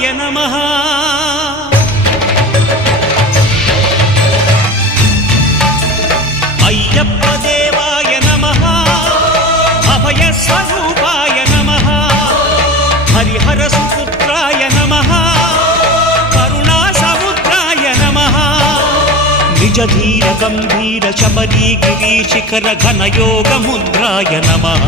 దేవాయ నమః అయ్యప్ప దేవాయ నమః అభయ స్వరూపాయ నమః హరిహర సుపుత్రాయ నమః కరుణా సముద్రాయ నమః నిజ ధీర గంభీర శబరి గిరి శిఖర ఘన యోగ ముద్రాయ నమః